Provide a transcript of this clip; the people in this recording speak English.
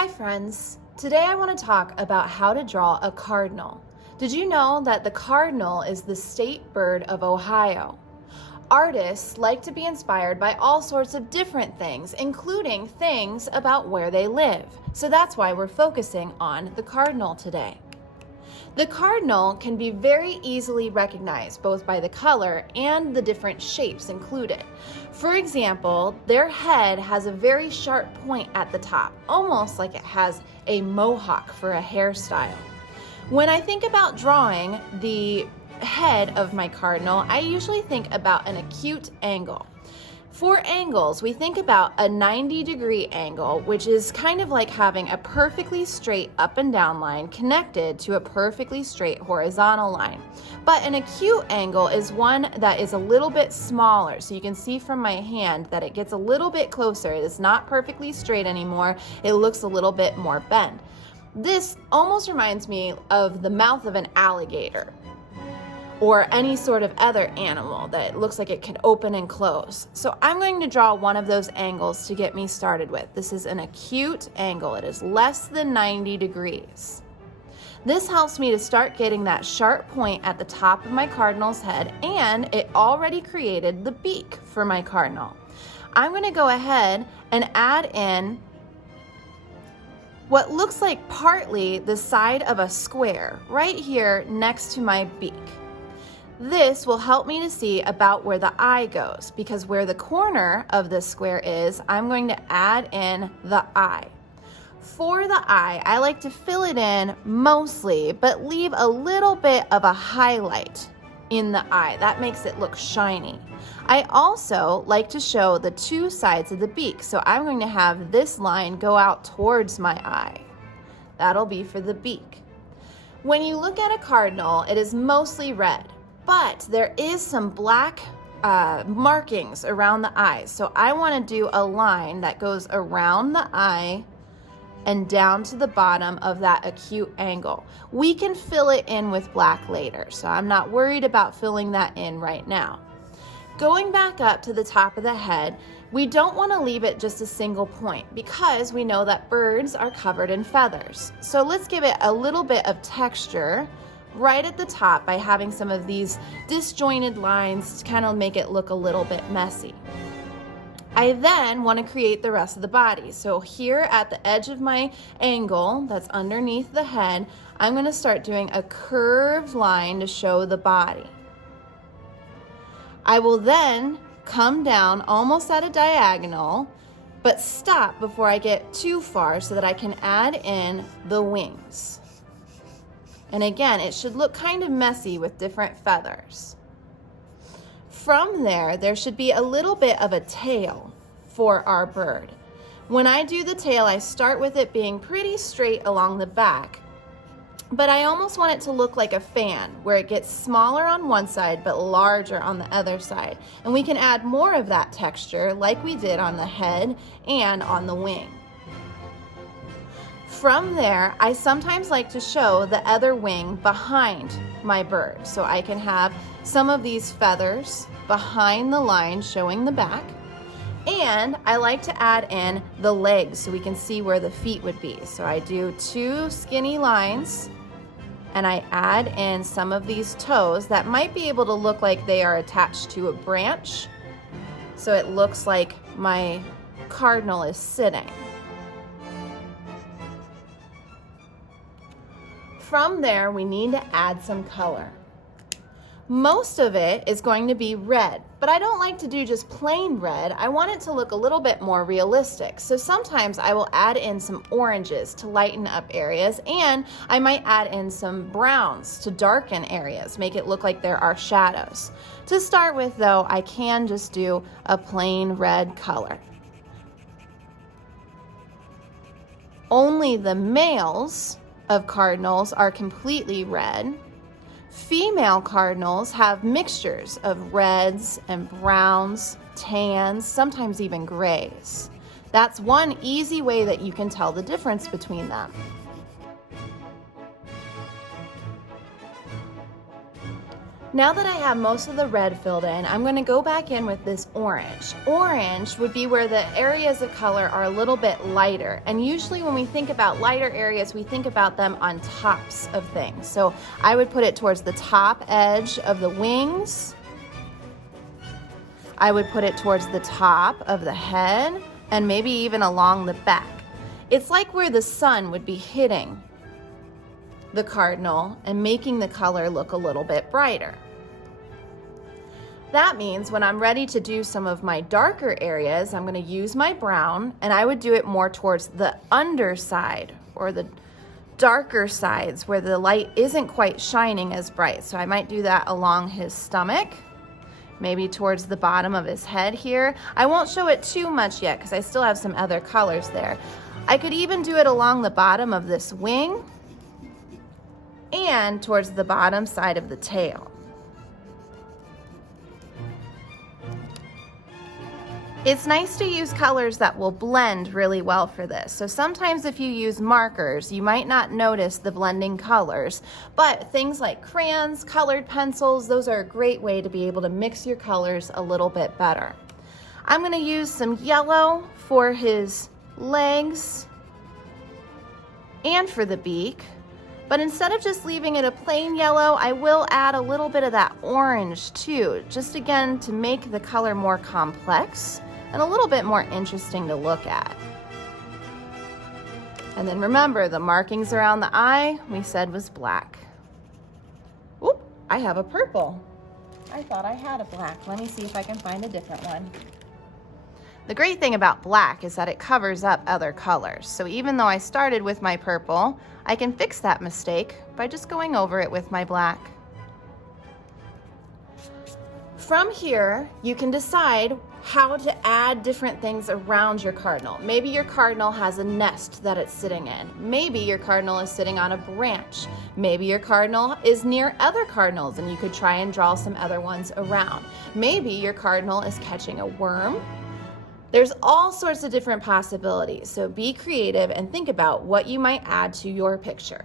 Hi friends, today I want to talk about how to draw a cardinal. Did you know that the cardinal is the state bird of Ohio? Artists like to be inspired by all sorts of different things, including things about where they live. So that's why we're focusing on the cardinal today. The cardinal can be very easily recognized both by the color and the different shapes included. For example, their head has a very sharp point at the top, almost like it has a mohawk for a hairstyle. When I think about drawing the head of my cardinal, I usually think about an acute angle. For angles, we think about a 90-degree angle, which is kind of like having a perfectly straight up and down line connected to a perfectly straight horizontal line. But an acute angle is one that is a little bit smaller, so you can see from my hand that it gets a little bit closer. It is not perfectly straight anymore. It looks a little bit more bent. This almost reminds me of the mouth of an alligator, or any sort of other animal that looks like it can open and close. So I'm going to draw one of those angles to get me started with. This is an acute angle. It is less than 90 degrees. This helps me to start getting that sharp point at the top of my cardinal's head, and it already created the beak for my cardinal. I'm going to go ahead and add in what looks like partly the side of a square right here next to my beak. This will help me to see about where the eye goes, because where the corner of the square is, I'm going to add in the eye. For the eye, I like to fill it in mostly, but leave a little bit of a highlight in the eye. That makes it look shiny. I also like to show the two sides of the beak, so I'm going to have this line go out towards my eye. That'll be for the beak. When you look at a cardinal, it is mostly red. But there is some black markings around the eyes. So I want to do a line that goes around the eye and down to the bottom of that acute angle. We can fill it in with black later, so I'm not worried about filling that in right now. Going back up to the top of the head, we don't want to leave it just a single point because we know that birds are covered in feathers. So let's give it a little bit of texture right at the top by having some of these disjointed lines to kind of make it look a little bit messy. I then want to create the rest of the body. So here at the edge of my angle that's underneath the head, I'm going to start doing a curved line to show the body. I will then come down almost at a diagonal, but stop before I get too far so that I can add in the wings. And again, it should look kind of messy with different feathers. From there, there should be a little bit of a tail for our bird. When I do the tail, I start with it being pretty straight along the back, but I almost want it to look like a fan, where it gets smaller on one side but larger on the other side. And we can add more of that texture like we did on the head and on the wing. From there, I sometimes like to show the other wing behind my bird. So I can have some of these feathers behind the line showing the back. And I like to add in the legs so we can see where the feet would be. So I do two skinny lines and I add in some of these toes that might be able to look like they are attached to a branch. So it looks like my cardinal is sitting. From there, we need to add some color. Most of it is going to be red, but I don't like to do just plain red. I want it to look a little bit more realistic. So sometimes I will add in some oranges to lighten up areas, and I might add in some browns to darken areas, make it look like there are shadows. To start with though, I can just do a plain red color. Only the males of cardinals are completely red. Female cardinals have mixtures of reds and browns, tans, sometimes even grays. That's one easy way that you can tell the difference between them. Now that I have most of the red filled in, I'm going to go back in with this orange. Orange would be where the areas of color are a little bit lighter. And usually when we think about lighter areas, we think about them on tops of things. So I would put it towards the top edge of the wings. I would put it towards the top of the head and maybe even along the back. It's like where the sun would be hitting the cardinal and making the color look a little bit brighter. That means when I'm ready to do some of my darker areas, I'm going to use my brown, and I would do it more towards the underside or the darker sides where the light isn't quite shining as bright. So I might do that along his stomach, maybe towards the bottom of his head here. I won't show it too much yet because I still have some other colors there. I could even do it along the bottom of this wing and towards the bottom side of the tail. It's nice to use colors that will blend really well for this. So sometimes if you use markers, you might not notice the blending colors, but things like crayons, colored pencils, those are a great way to be able to mix your colors a little bit better. I'm going to use some yellow for his legs and for the beak. But instead of just leaving it a plain yellow, I will add a little bit of that orange too, just again to make the color more complex and a little bit more interesting to look at. And then remember, the markings around the eye we said was black. Oop, I have a purple. I thought I had a black. Let me see if I can find a different one. The great thing about black is that it covers up other colors. So even though I started with my purple, I can fix that mistake by just going over it with my black. From here, you can decide how to add different things around your cardinal. Maybe your cardinal has a nest that it's sitting in. Maybe your cardinal is sitting on a branch. Maybe your cardinal is near other cardinals and you could try and draw some other ones around. Maybe your cardinal is catching a worm. There's all sorts of different possibilities, so be creative and think about what you might add to your picture.